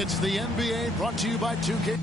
It's the NBA, brought to you by 2K.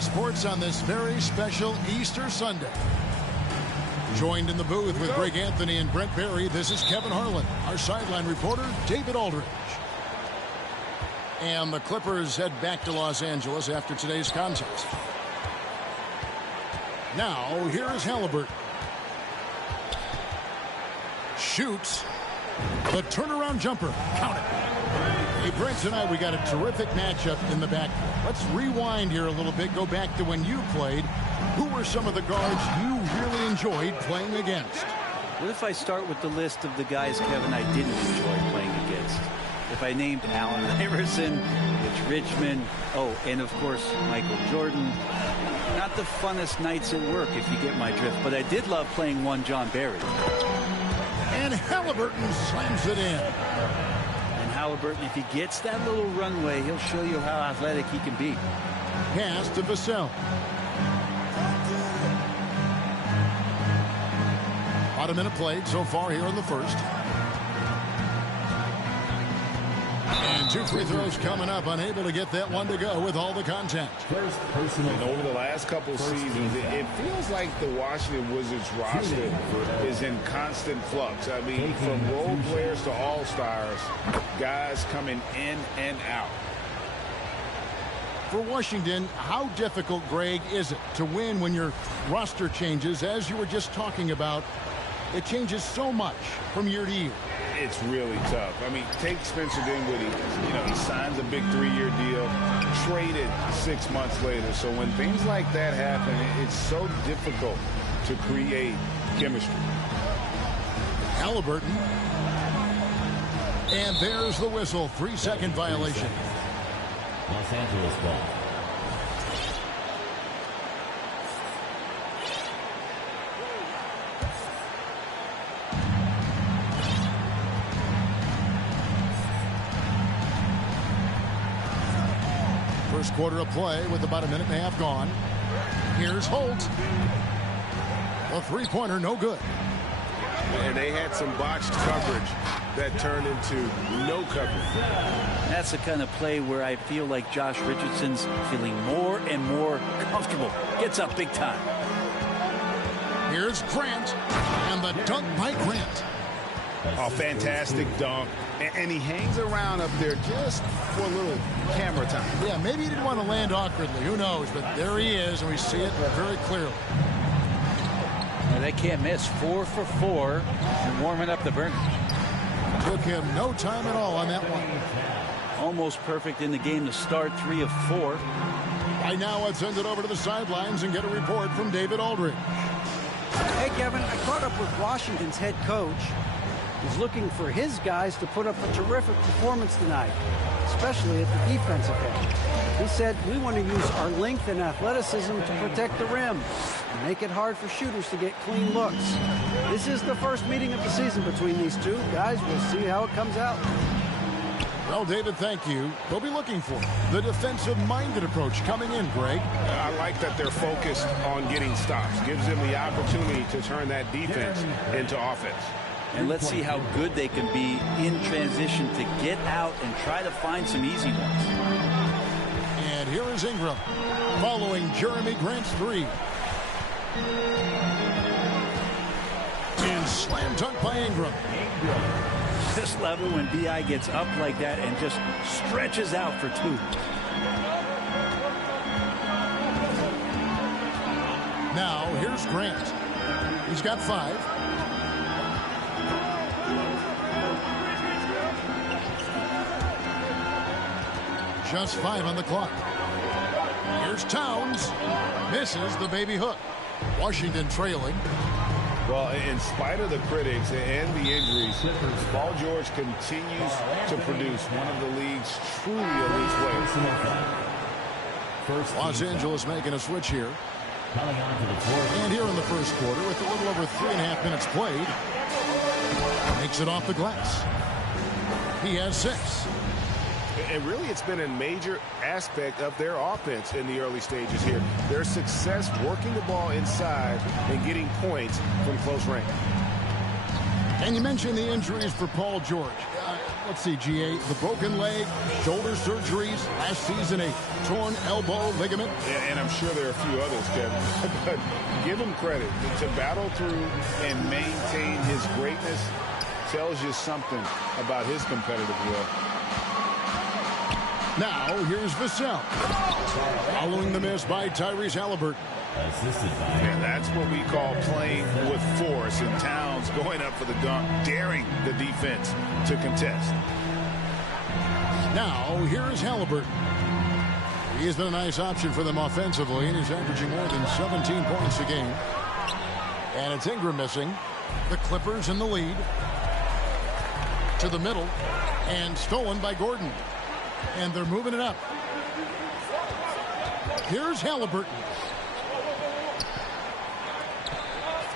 Sports on this very special Easter Sunday. Joined in the booth with Greg Anthony and Brent Barry, this is Kevin Harlan. Our sideline reporter, David Aldridge. And the Clippers head back to Los Angeles after today's contest. Now, here is Halliburton. Shoots. The turnaround jumper. Count it. Hey, Brent, tonight we got a terrific matchup in the backcourt. Let's rewind here a little bit. Go back to when you played. Who were some of the guards you really enjoyed playing against? What if I start with the list of the guys, Kevin, I didn't enjoy playing against? If I named Allen Iverson, if Richmond. Oh, and of course, Michael Jordan. Not the funnest nights at work, if you get my drift, but I did love playing one John Barry. And Halliburton slams it in. And Halliburton, if he gets that little runway, he'll show you how athletic he can be. Pass to Vassell. About a minute played so far here in the first. And 2 free throws coming up, unable to get that one to go with all the contact. And over the last couple seasons, it feels like the Washington Wizards roster is in constant flux. I mean, from role players to all-stars, guys coming in and out. For Washington, how difficult, Greg, is it to win when your roster changes, as you were just talking about? It changes so much from year to year. It's really tough. I mean, take Spencer Dinwiddie. He signs a big 3-year deal, traded 6 months later. So when things like that happen, it's so difficult to create chemistry. Halliburton. And there's the whistle. 3-second violation. Los Angeles ball. First quarter of play with about a minute and a half gone. Here's Holt. A three-pointer, no good. And they had some botched coverage that turned into no coverage. That's the kind of play where I feel like Josh Richardson's feeling more and more comfortable. Gets up big time. Here's Grant. And the dunk by Grant. A fantastic dunk. And he hangs around up there just for a little camera time. Yeah, maybe he didn't want to land awkwardly. Who knows? But there he is, and we see it very clearly. Well, they can't miss. 4 for 4. And warming up the burner. Took him no time at all on that one. Almost perfect in the game to start. 3 of 4. Right now, let's send it over to the sidelines and get a report from David Aldridge. Hey, Kevin, I caught up with Washington's head coach. He's looking for his guys to put up a terrific performance tonight, especially at the defensive end. He said, we want to use our length and athleticism to protect the rim and make it hard for shooters to get clean looks. This is the first meeting of the season between these two. Guys, we'll see how it comes out. Well, David, thank you. They'll be looking for the defensive-minded approach coming in, Greg. I like that they're focused on getting stops. Gives them the opportunity to turn that defense into offense. And let's see how good they can be in transition to get out and try to find some easy ones. And here is Ingram following Jeremy Grant's 3. And slam dunk by Ingram. This level when B.I. gets up like that and just stretches out for 2. Now, here's Grant. He's got 5. Just 5 on the clock. Here's Towns. Misses the baby hook. Washington trailing. Well, in spite of the critics and the injuries, Paul George continues to produce one of the league's truly elite players. Los Angeles making a switch here. And here in the first quarter, with a little over 3.5 minutes played, makes it off the glass. He has 6. And really, it's been a major aspect of their offense in the early stages here. Their success working the ball inside and getting points from close range. And you mentioned the injuries for Paul George. Let's see, GA, the broken leg, shoulder surgeries, last season a torn elbow ligament. And I'm sure there are a few others, Kevin. But give him credit. To battle through and maintain his greatness tells you something about his competitive will. Now, here's Vassell. Following the miss by Tyrese Halliburton. And that's what we call playing with force. And Towns going up for the dunk, daring the defense to contest. Now, here's Halliburton. He has been a nice option for them offensively, and he's averaging more than 17 points a game. And it's Ingram missing. The Clippers in the lead. To the middle. And stolen by Gordon. And they're moving it up. Here's Halliburton.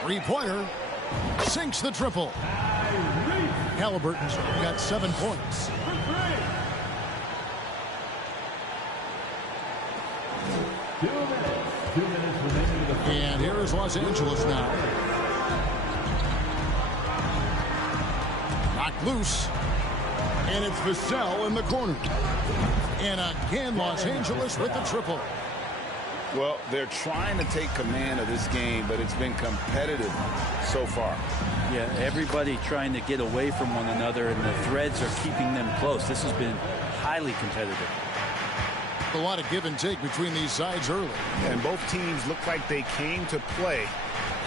Three-pointer. Sinks the triple. Halliburton's got 7 points. And here is Los Angeles now. Knocked loose. And it's Vassell in the corner. And again, Los Angeles with the triple. Well, they're trying to take command of this game, but it's been competitive so far. Yeah, everybody trying to get away from one another, and the threads are keeping them close. This has been highly competitive. A lot of give and take between these sides early. And both teams look like they came to play.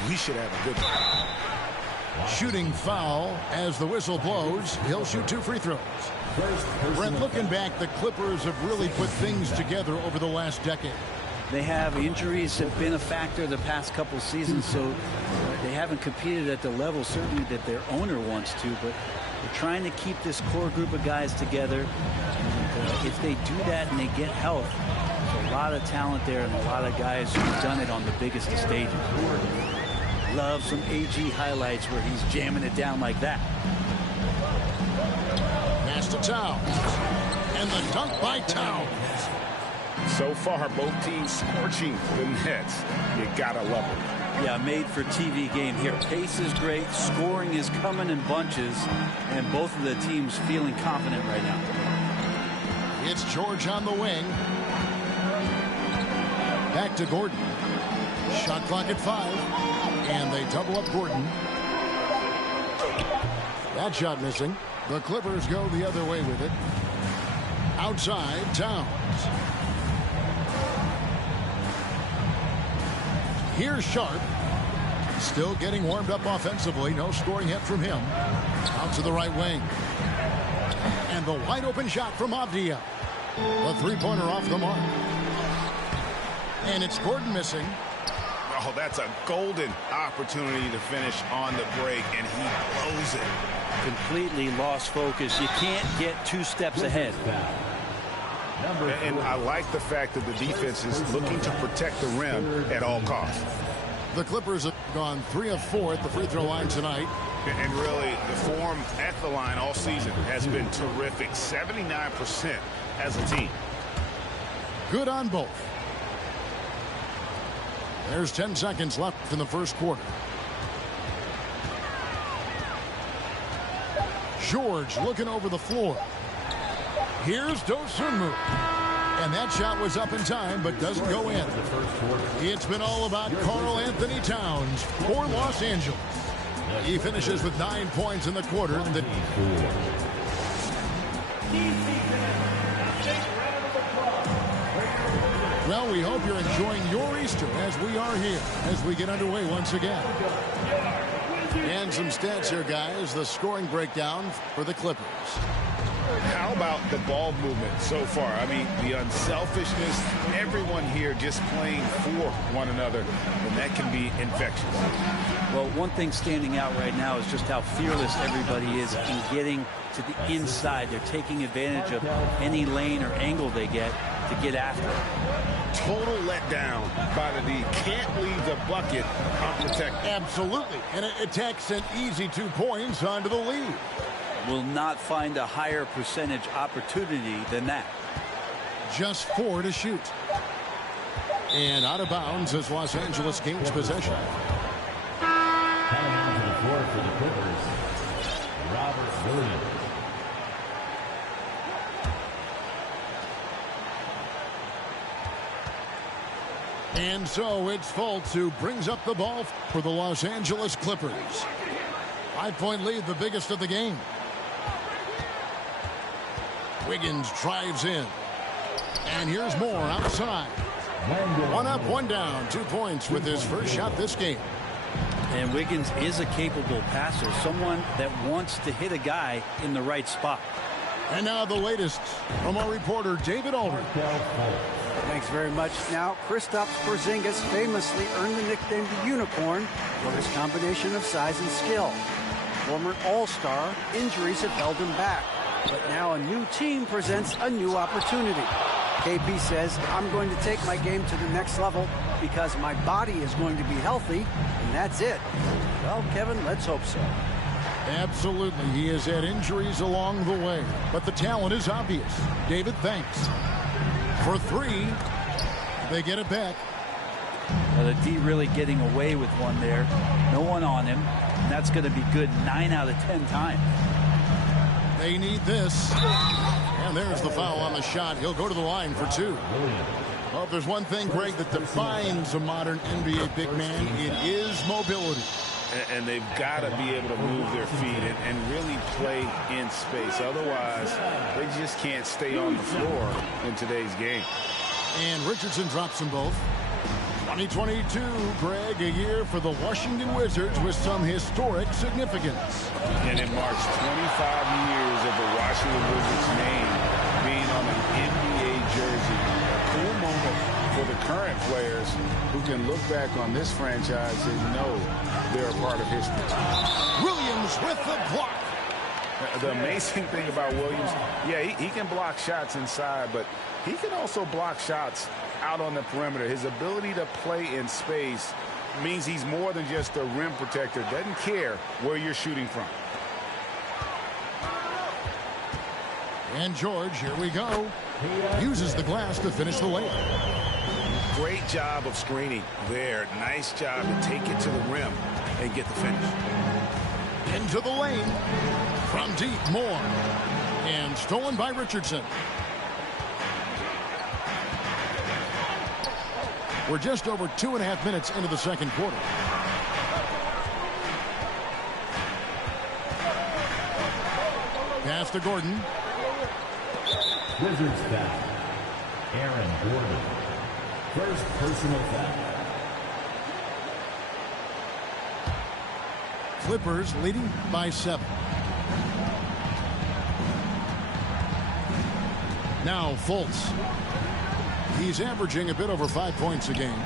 We should have a good one. Shooting foul as the whistle blows. He'll shoot 2 free throws. Brent, looking back, the Clippers have really put things together over the last decade. They have injuries have been a factor the past couple seasons, so they haven't competed at the level certainly that their owner wants to, but they're trying to keep this core group of guys together. And, if they do that and they get health, there's a lot of talent there and a lot of guys who've done it on the biggest of stages. Love some AG highlights where he's jamming it down like that. Pass to Towns. And the dunk by Towns. So far, both teams scorching the Nets. You gotta love it. Yeah, made for TV game here. Pace is great. Scoring is coming in bunches. And both of the teams feeling confident right now. It's George on the wing. Back to Gordon. Shot clock at 5. And they double up Gordon. That shot missing. The Clippers go the other way with it. Outside, Towns. Here's Sharp. Still getting warmed up offensively. No scoring yet from him. Out to the right wing. And the wide open shot from Avdia. The three-pointer off the mark. And it's Gordon missing. Oh, that's a golden opportunity to finish on the break, and he blows it. Completely lost focus. You can't get 2 steps ahead. And I like the fact that the defense is looking to protect the rim at all costs. The Clippers have gone 3 of 4 at the free throw line tonight. And really, the form at the line all season has been terrific. 79% as a team. Good on both. There's 10 seconds left in the first quarter. George looking over the floor. Here's Dosunmu. And that shot was up in time, but doesn't go in. It's been all about Karl Anthony Towns for Los Angeles. He finishes with 9 points in the quarter. Well, we hope you're enjoying your Easter as we are here, as we get underway once again. And some stats here, guys. The scoring breakdown for the Clippers. How about the ball movement so far? I mean, the unselfishness, everyone here just playing for one another, and that can be infectious. Well, one thing standing out right now is just how fearless everybody is in getting to the inside. They're taking advantage of any lane or angle they get to get after it. Total letdown by the D. Can't leave the bucket unprotected. Absolutely. And it takes an easy 2 points onto the lead. Will not find a higher percentage opportunity than that. Just 4 to shoot. And out of bounds as Los Angeles gains possession. Coming onto the floor for the Clippers, Robert Williams. And so it's Fultz who brings up the ball for the Los Angeles Clippers. 5-point lead, the biggest of the game. Wiggins drives in. And here's Moore outside. 1 up, 1 down. 2 points with his first shot this game. And Wiggins is a capable passer, someone that wants to hit a guy in the right spot. And now the latest from our reporter, David Aldridge. Thanks very much. Now, Kristaps Porzingis famously earned the nickname the Unicorn for his combination of size and skill. Former All-Star, injuries have held him back. But now a new team presents a new opportunity. KP says, I'm going to take my game to the next level because my body is going to be healthy, and that's it. Well, Kevin, let's hope so. Absolutely. He has had injuries along the way, but the talent is obvious. David, thanks. For three, they get it back. Well, the D really getting away with one there. No one on him. And that's going to be good 9 out of 10 times. They need this. And there's the foul on the shot. He'll go to the line for 2. Well, if there's one thing, Greg, that defines a modern NBA big man, it is mobility. And they've got to be able to move their feet and really play in space. Otherwise, they just can't stay on the floor in today's game. And Richardson drops them both. 2022, Greg, a year for the Washington Wizards with some historic significance. And it marks 25 years of the Washington Wizards name being on an NBA jersey. A cool moment for the current players who can look back on this franchise and know they're a part of history. Williams with the block. The amazing thing about Williams, yeah, he can block shots inside, but he can also block shots out on the perimeter. His ability to play in space means he's more than just a rim protector. Doesn't care where you're shooting from. And George, here we go. Uses the glass to finish the layup. Great job of screening there. Nice job to take it to the rim and get the finish. Into the lane. From deep, Moore. And stolen by Richardson. We're just over 2.5 minutes into the second quarter. Pass to Gordon. Wizards foul. Aaron Gordon. First personal foul. Clippers leading by 7. Now Fultz. He's averaging a bit over 5 points a game.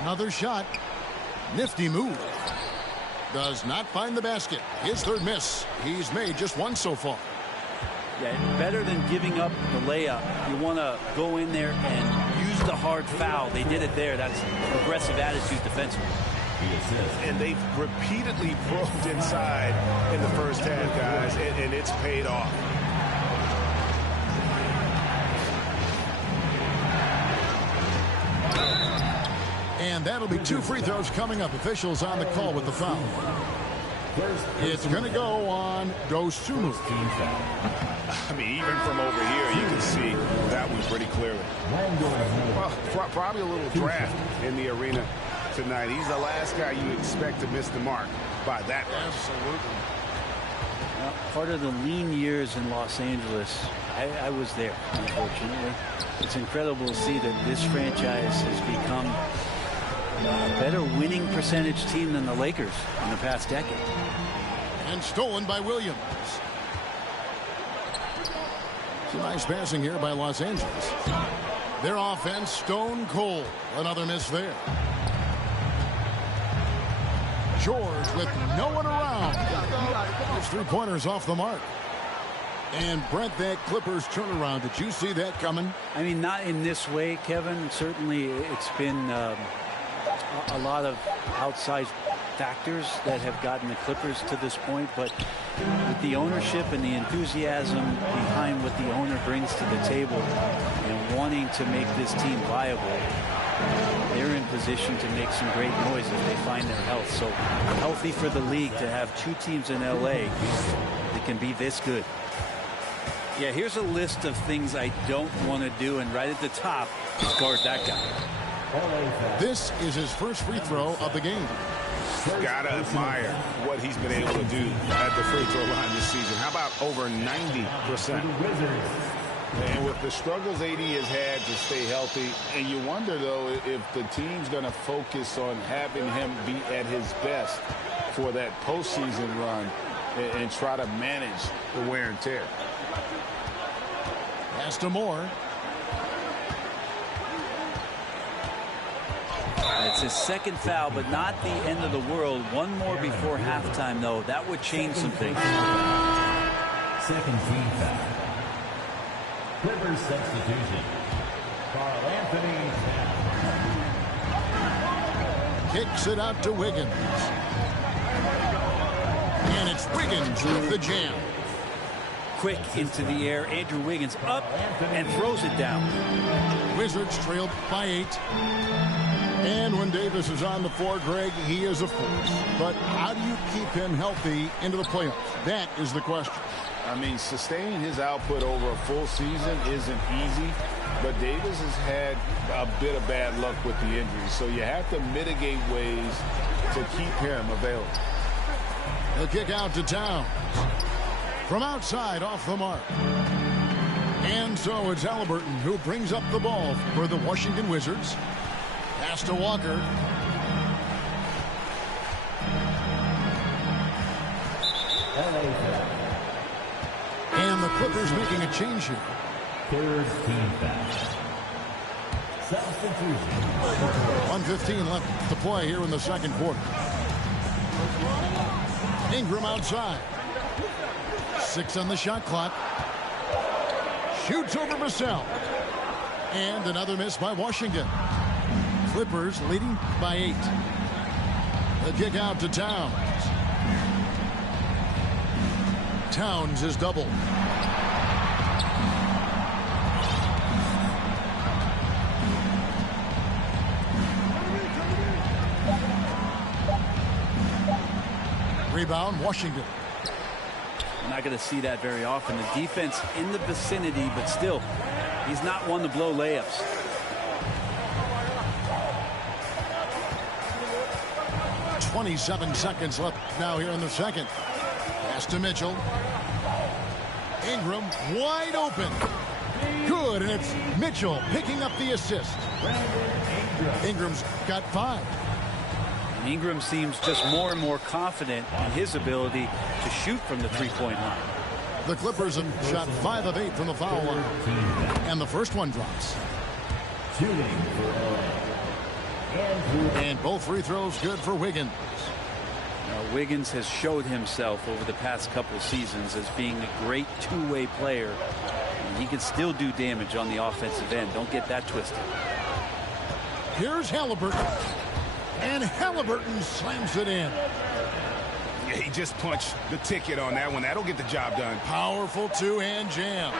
Another shot. Nifty move. Does not find the basket. His third miss. He's made just one so far. Yeah, better than giving up the layup. You want to go in there and use the hard foul. They did it there. That's aggressive attitude defensively. And they've repeatedly probed inside in the first half, guys, and it's paid off. And that'll be 2 free throws coming up. Officials on the call with the foul. It's going to go on Dosunmu. I mean, even from over here, you can see that one pretty clearly. Well, probably a little draft in the arena tonight. He's the last guy you expect to miss the mark by that much. Absolutely. Well, part of the lean years in Los Angeles, I was there, unfortunately. It's incredible to see that this franchise has become a better winning percentage team than the Lakers in the past decade. And stolen by Williams. Some nice passing here by Los Angeles. Their offense stone cold. Another miss there. George with no one around. His 3-pointers off the mark. And Brent, that Clippers turnaround, did you see that coming? I mean, not in this way, Kevin. Certainly it's been a lot of outside factors that have gotten the Clippers to this point, but with the ownership and the enthusiasm behind what the owner brings to the table and wanting to make this team viable, they're in position to make some great noise if they find their health. So healthy for the league to have 2 teams in LA that can be this good. Yeah, here's a list of things I don't want to do, and right at the top is guard that guy. This is his first free throw of the game. Gotta admire what he's been able to do at the free throw line this season. How about over 90%? And with the struggles AD has had to stay healthy, and you wonder, though, if the team's going to focus on having him be at his best for that postseason run and try to manage the wear and tear. Pass to Moore. It's his second foul, but not the end of the world. One more before halftime, though. That would change some things. Second team foul. Clippers substitution. Karl-Anthony Towns. Kicks it out to Wiggins. And it's Wiggins with the jam. Quick into the air. Andrew Wiggins up and throws it down. Wizards trailed by 8. And when Davis is on the floor, Greg, he is a force. But how do you keep him healthy into the playoffs? That is the question. I mean, sustaining his output over a full season isn't easy, but Davis has had a bit of bad luck with the injuries, so you have to mitigate ways to keep him available. The kick out to Towns. From outside, off the mark. And so it's Halliburton who brings up the ball for the Washington Wizards. Pass to Walker. And the Clippers making a change here. Third team foul. Substitution. 1:15 left to play here in the second quarter. Ingram outside. 6 on the shot clock. Shoots over Vassell. And another miss by Washington. Clippers leading by 8. The kick out to Towns. Towns is doubled. Rebound, Washington. We're not going to see that very often. The defense in the vicinity, but still, he's not one to blow layups. .27 seconds left now here in the second. Pass to Mitchell. Ingram wide open. Good, and it's Mitchell picking up the assist. Ingram's got 5. Ingram seems just more and more confident in his ability to shoot from the three-point line. The Clippers have shot 5 of 8 from the foul line. And the first one drops. Shooting for And both free throws good for Wiggins. Now, Wiggins has showed himself over the past couple of seasons as being a great two-way player. And he can still do damage on the offensive end. Don't get that twisted. Here's Halliburton. And Halliburton slams it in. Yeah, he just punched the ticket on that one. That'll get the job done. Powerful two-hand jam.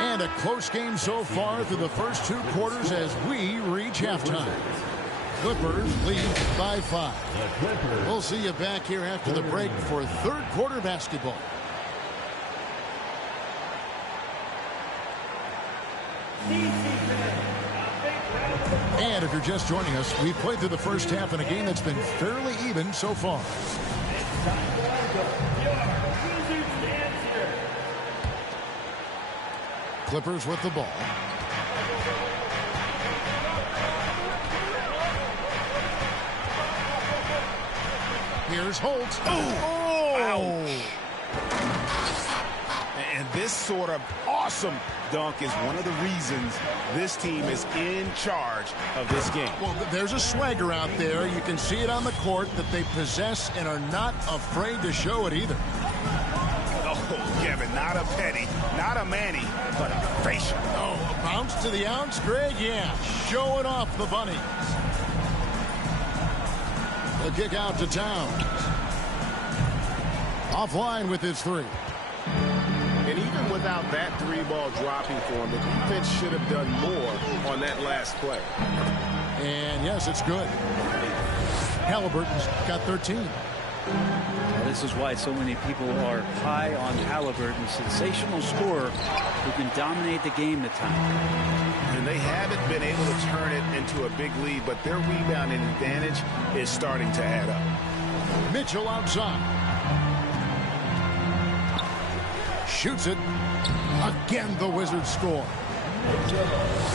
And a close game so far through the first 2 quarters as we reach halftime. Clippers lead by 5. We'll see you back here after the break for third quarter basketball. And if you're just joining us, we've played through the first half in a game that's been fairly even so far. Clippers with the ball. Here's Holtz. Oh! Ouch. And this sort of awesome dunk is one of the reasons this team is in charge of this game. Well, there's a swagger out there. You can see it on the court that they possess and are not afraid to show it either. Oh, Kevin, not a Petty, not a Manny, but a facial. Oh, a bounce to the ounce, Greg? Yeah, showing off the bunny. The kick out to Towns. Offline with his 3. And even without that 3-ball dropping for him, the defense should have done more on that last play. And yes, it's good. Halliburton's got 13. Well, this is why so many people are high on Halliburton, sensational scorer who can dominate the game at times. And they haven't been able to turn it into a big lead, but their rebounding advantage is starting to add up. Mitchell outside. Shoots it. Again, the Wizards score.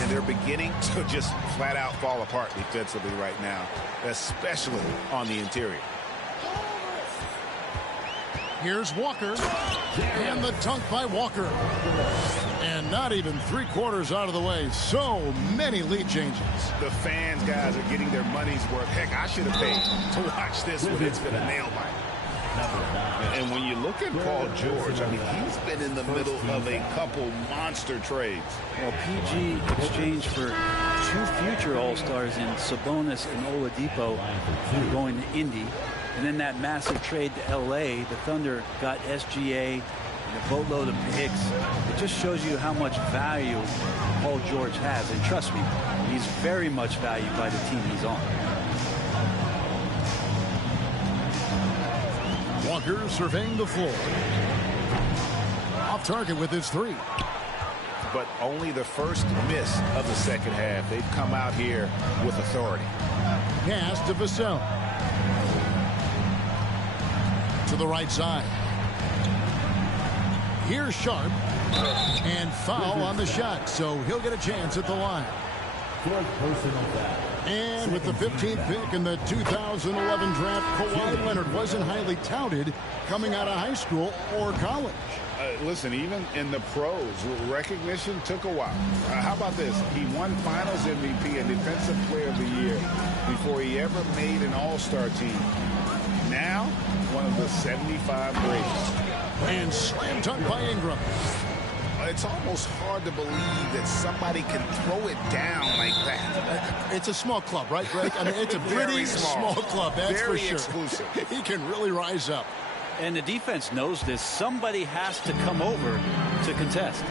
And they're beginning to just flat out fall apart defensively right now, especially on the interior. Here's Walker. And the dunk by Walker. And not even 3/4 out of the way. So many lead changes. The fans, guys, are getting their money's worth. Heck, I should have paid to watch this one. It's been a nail biter. And when you look at Paul George, I mean, he's been in the middle of a couple monster trades. Well, PG exchanged for 2 future All-Stars in Sabonis and Oladipo going to Indy. And then that massive trade to L.A., the Thunder got SGA and a boatload of picks. It just shows you how much value Paul George has. And trust me, he's very much valued by the team he's on. Walker surveying the floor. Off target with his 3. But only the first miss of the second half. They've come out here with authority. Pass to Vassell. To the right side. Here's Sharp. And foul on the shot, so he'll get a chance at the line. And with the 15th pick in the 2011 draft, Kawhi Leonard wasn't highly touted coming out of high school or college. Listen, even in the pros, recognition took a while. How about this? He won Finals MVP and Defensive Player of the Year before he ever made an All-Star team. Now, one of the 75 greatest. And slam dunk by Ingram. It's almost hard to believe that somebody can throw it down like that. It's a small club, right, Greg? I mean, it's a pretty small club, that's very for sure. Exclusive. He can really rise up. And the defense knows this. Somebody has to come over to contest.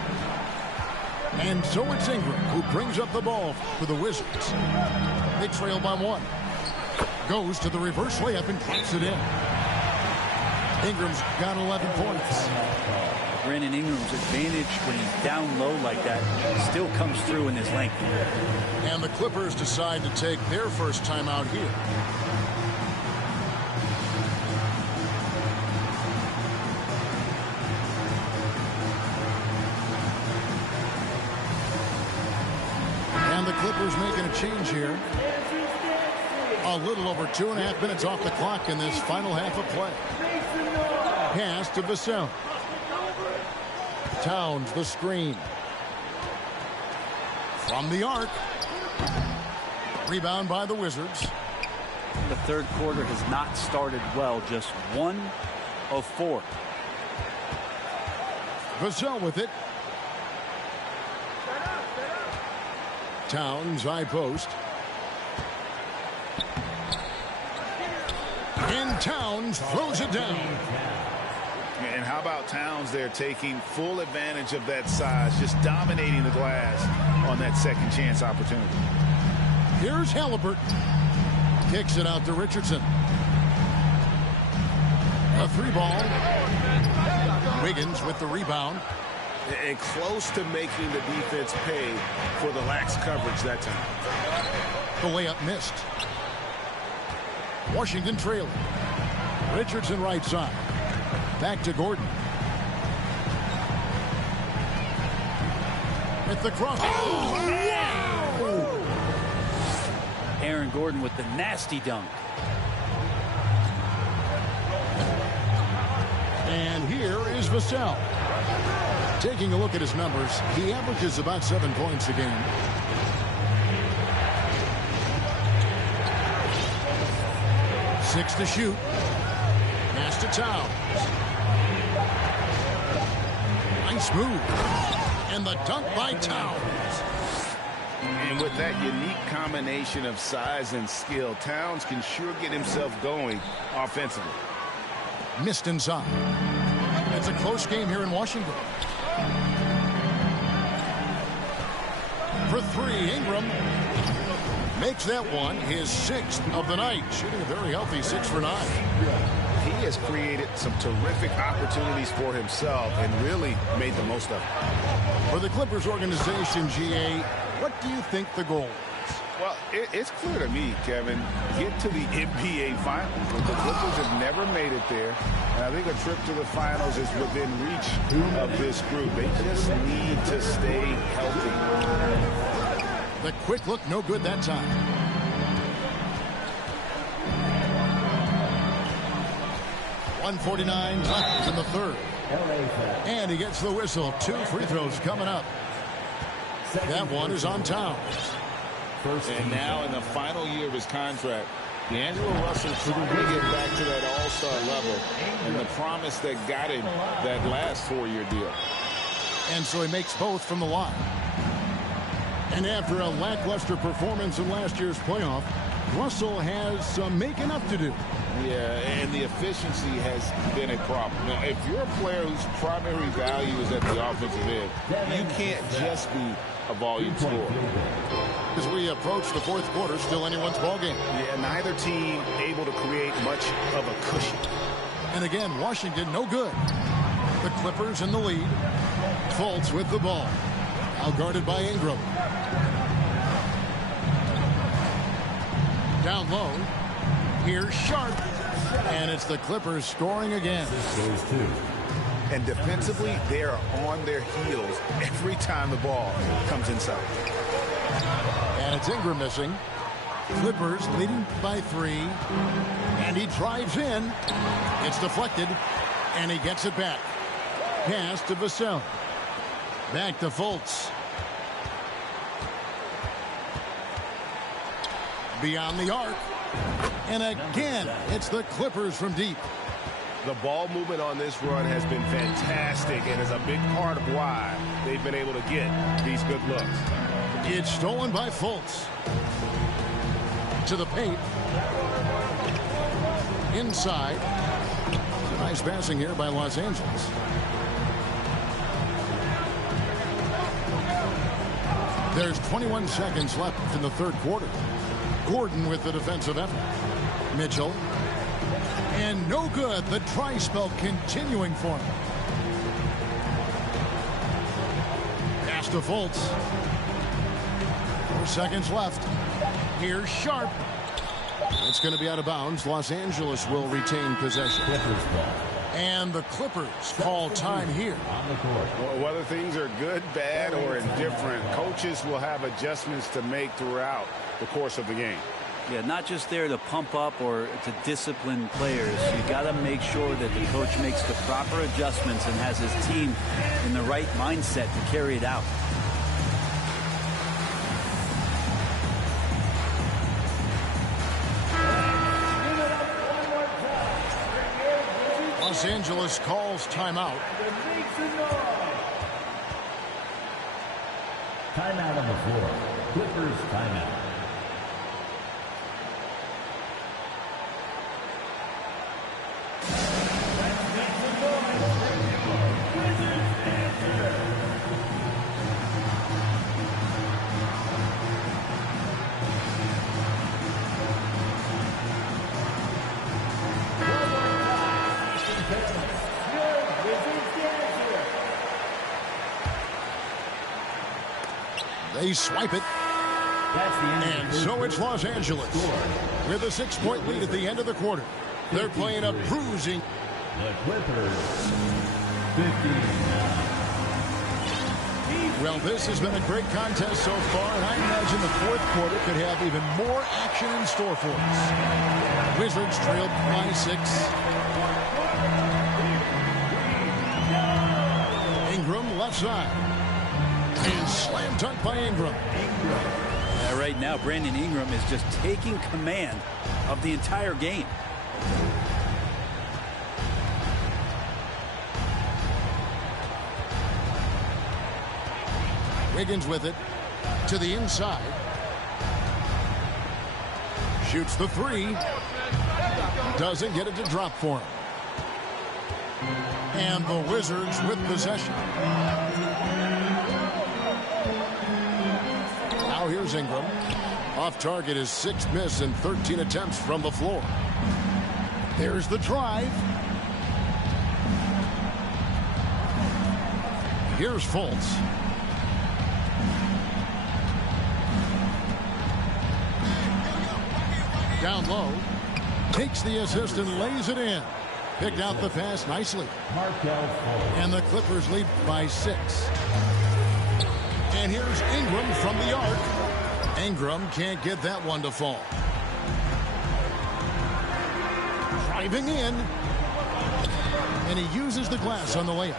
And so it's Ingram who brings up the ball for the Wizards. They trail by 1. Goes to the reverse layup and drops it in. Ingram's got 11 points. Brandon Ingram's advantage when he's down low like that still comes through in his length. And the Clippers decide to take their first time out here. And the Clippers making a change here. A little over 2.5 minutes off the clock in this final half of play. Pass to Vassell. Towns the screen. From the arc. Rebound by the Wizards. The third quarter has not started well. Just 1 of 4. Vassell with it. Towns high post. And Towns throws it down. And how about Towns there taking full advantage of that size, just dominating the glass on that second chance opportunity. Here's Halliburton. Kicks it out to Richardson. A 3-ball. Wiggins with the rebound. And close to making the defense pay for the lax coverage that time. The layup missed. Washington trailing. Richardson right side. Back to Gordon. At the cross. Oh, Aaron Gordon with the nasty dunk. And here is Vassell. Taking a look at his numbers, he averages about 7 points a game. Six to shoot. Pass to Towns. Nice move. And the dunk by Towns. And with that unique combination of size and skill, Towns can sure get himself going offensively. Missed inside. It's a close game here in Washington. For 3, Ingram makes that one his 6th of the night, shooting a very healthy 6 for 9. He has created some terrific opportunities for himself and really made the most of it. For the Clippers organization, GA, what do you think the goal is? Well, it's clear to me, Kevin, get to the NBA Finals. The Clippers have never made it there, and I think a trip to the Finals is within reach of this group. They just need to stay healthy. The quick look, no good that time. .149 left in the third. And he gets the whistle. 2 free throws coming up. That one is on Towns. And now in the final year of his contract, D'Angelo Russell trying to get back to that all-star level and the promise that got him that last 4-year deal. And so he makes both from the line. And after a lackluster performance in last year's playoff, Russell has some making up to do. Yeah, and the efficiency has been a problem. Now, if you're a player whose primary value is at the offensive end, you can't just be a volume scorer. As we approach the fourth quarter, still anyone's ballgame. Yeah, neither team able to create much of a cushion. And again, Washington no good. The Clippers in the lead. Fultz with the ball. Out guarded by Ingram. Down low. Here's Sharp. And it's the Clippers scoring again. And defensively, they are on their heels every time the ball comes inside. And it's Ingram missing. Clippers leading by 3. And he drives in. It's deflected. And he gets it back. Pass to Vassell. Back to Fultz. Beyond the arc. And again, it's the Clippers from deep. The ball movement on this run has been fantastic and is a big part of why they've been able to get these good looks. It's stolen by Fultz. To the paint. Inside. Nice passing here by Los Angeles. There's 21 seconds left in the third quarter. Gordon with the defensive effort. Mitchell. And no good. The try spell continuing for him. Pass to Fultz. 4 seconds left. Here's Sharp. It's going to be out of bounds. Los Angeles will retain possession. And the Clippers call time here. Well, whether things are good, bad, or indifferent, coaches will have adjustments to make throughout the course of the game. Yeah, not just there to pump up or to discipline players. You got to make sure that the coach makes the proper adjustments and has his team in the right mindset to carry it out. Los Angeles calls timeout. Timeout on the floor. Clippers timeout. They swipe it. And so it's Los Angeles with a 6-point lead at the end of the quarter. They're playing a bruising. The Clippers 59. Well, this has been a great contest so far, and I imagine the fourth quarter could have even more action in store for us. Wizards trailed by 6. Ingram left side. And slam dunk by Ingram. Right now, Brandon Ingram is just taking command of the entire game. Wiggins with it to the inside. Shoots the 3. Doesn't get it to drop for him. And the Wizards with possession. Now here's Ingram. Off target is 6th miss and 13 attempts from the floor. There's the drive. Here's Fultz. Down low. Takes the assist and lays it in. Picked out the pass nicely. And the Clippers lead by 6. And here's Ingram from the arc. Ingram can't get that one to fall. Driving in. And he uses the glass on the layup.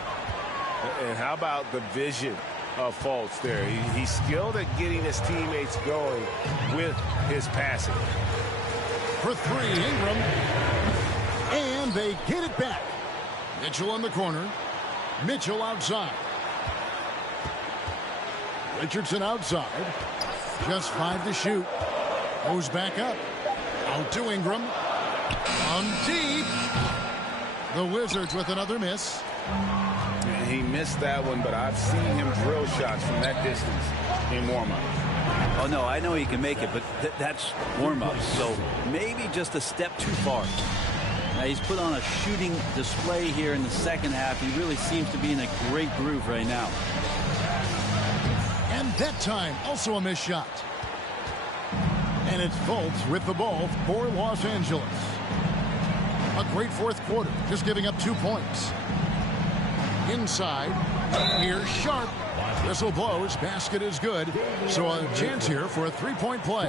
And how about the vision of Fultz there? He's skilled at getting his teammates going with his passing. for three. Ingram. And they get it back. Mitchell in the corner. Mitchell outside. Richardson outside. Just 5 to shoot. Goes back up. Out to Ingram. On deep. The Wizards with another miss. He missed that one, but I've seen him drill shots from that distance in warm-up. Oh, no, I know he can make it, but that's warm-up, so maybe just a step too far. Now, he's put on a shooting display here in the second half. He really seems to be in a great groove right now. And that time, also a missed shot. And it's Fultz with the ball for Los Angeles. A great fourth quarter, just giving up 2 points. Inside, here's Sharp. Whistle blows, basket is good. So a chance here for a three-point play.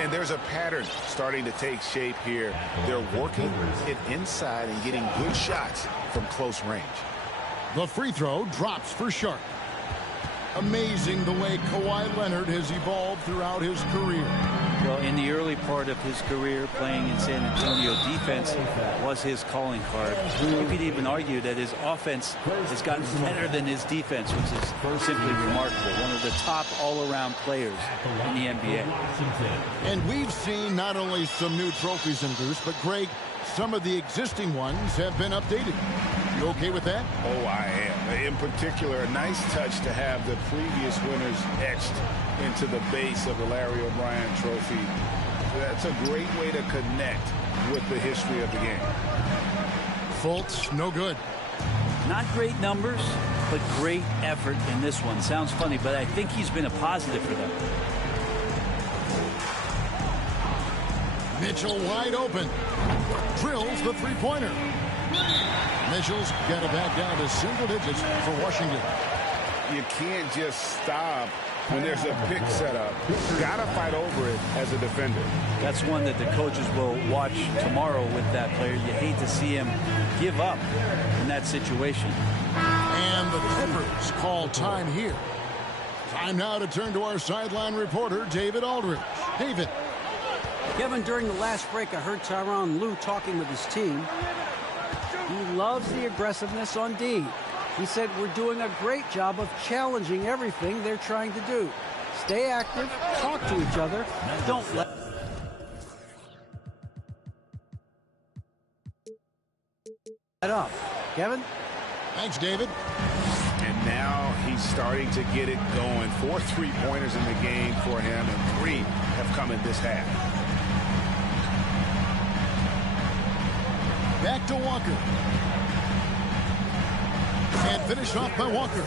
And there's a pattern starting to take shape here. They're working it inside and getting good shots from close range. The free throw drops for Sharp. Amazing the way Kawhi Leonard has evolved throughout his career. Well, in the early part of his career playing in San Antonio, defense was his calling card. You could even argue that his offense has gotten better than his defense, which is simply remarkable. One of the top all-around players in the NBA. And we've seen not only some new trophies introduced, but Greg, some of the existing ones have been updated. You okay with that? Oh, I am. In particular, a nice touch to have the previous winners etched into the base of the Larry O'Brien trophy. That's a great way to connect with the history of the game. Fultz, no good. Not great numbers, but great effort in this one. Sounds funny, but I think he's been a positive for them. Mitchell wide open. Drills the three-pointer. Mitchell's got it back down to single digits for Washington. You can't just stop when there's a pick set up. Got to fight over it as a defender. That's one that the coaches will watch tomorrow with that player. You hate to see him give up in that situation. And the Clippers call time here. Time now to turn to our sideline reporter, David Aldridge. David. Kevin, during the last break, I heard Tyronn Lue talking with his team. He loves the aggressiveness on D. He said, we're doing a great job of challenging everything they're trying to do. Stay active, talk to each other, don't let... up. Kevin? Thanks, David. And now he's starting to get it going. 4 3-pointers in the game for him, and 3 have come in this half. Back to Walker. And finished off by Walker.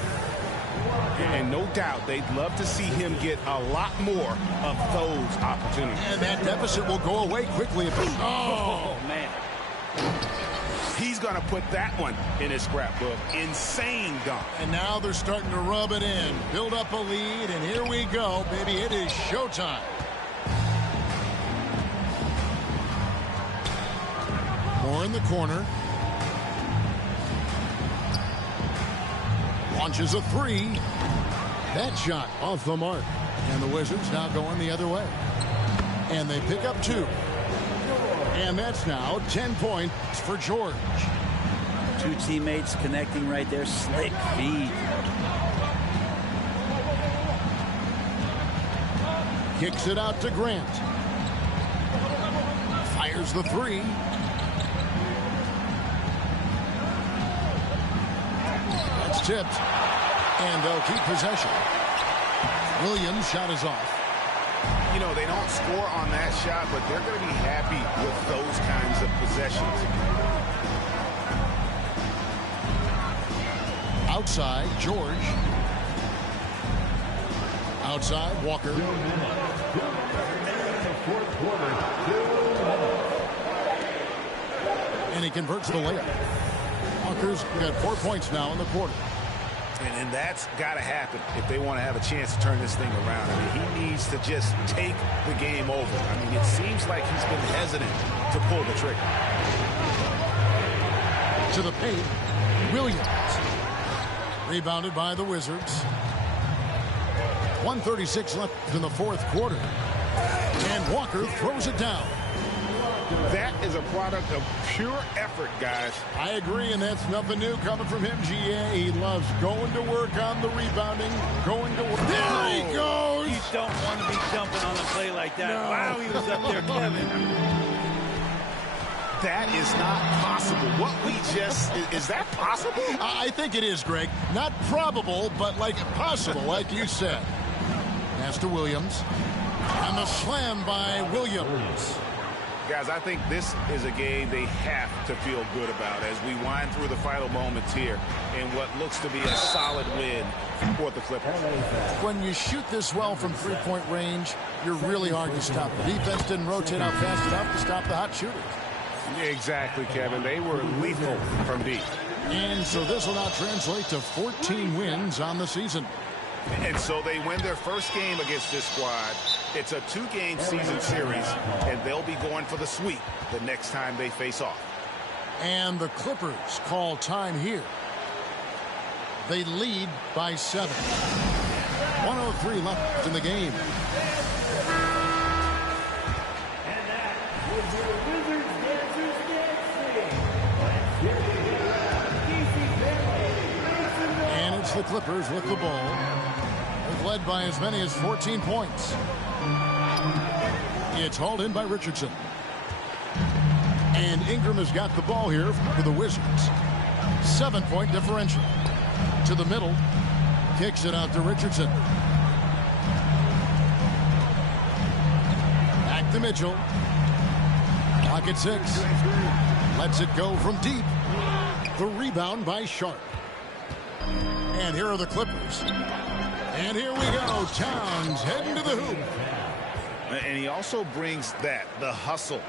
And no doubt they'd love to see him get a lot more of those opportunities. And that deficit will go away quickly. Oh, man. He's going to put that one in his scrapbook. Insane dunk. And now they're starting to rub it in. Build up a lead, and here we go, baby. It is showtime. Moore in the corner. Launches a 3. That shot off the mark. And the Wizards now going the other way. And they pick up 2. And that's now 10 points for George. 2 teammates connecting right there. Slick feed. Kicks it out to Grant. Fires the 3. That's tipped. And they'll keep possession. Williams' shot is off. You know, they don't score on that shot, but they're going to be happy with those kinds of possessions. Outside, George. Outside, Walker. And he converts the layup. Walker's got 4 points now in the quarter. And that's got to happen if they want to have a chance to turn this thing around. I mean, he needs to just take the game over. I mean, it seems like he's been hesitant to pull the trigger. To the paint, Williams. Rebounded by the Wizards. 1:36 left in the fourth quarter. And Walker throws it down. That is a product of pure effort, guys. I agree, and that's nothing new coming from him, GA. He loves going to work on the rebounding, going to work. There he goes! You don't want to be jumping on a play like that. No. Wow, he was up there, Kevin. That is not possible. What we just... Is that possible? I think it is, Greg. Not probable, but like possible, like you said. Pass to Williams. And the slam by Williams. Guys, I think this is a game they have to feel good about as we wind through the final moments here in what looks to be a solid win for the Clippers. When you shoot this well from three-point range, you're really hard to stop. The defense didn't rotate out fast enough to stop the hot shooters. Exactly, Kevin. They were lethal from deep. And so this will now translate to 14 wins on the season. And so they win their first game against this squad. It's a 2-game season series, and they'll be going for the sweep the next time they face off. And the Clippers call time here. They lead by 7. 1:03 left in the game. And it's the Clippers with the ball. They've led by as many as 14 points. It's hauled in by Richardson. And Ingram has got the ball here for the Wizards. 7-point differential. To the middle. Kicks it out to Richardson. Back to Mitchell. Clock at 6. Lets it go from deep. The rebound by Sharp. And here are the Clippers. And here we go. Towns heading to the hoop. And he also brings the hustle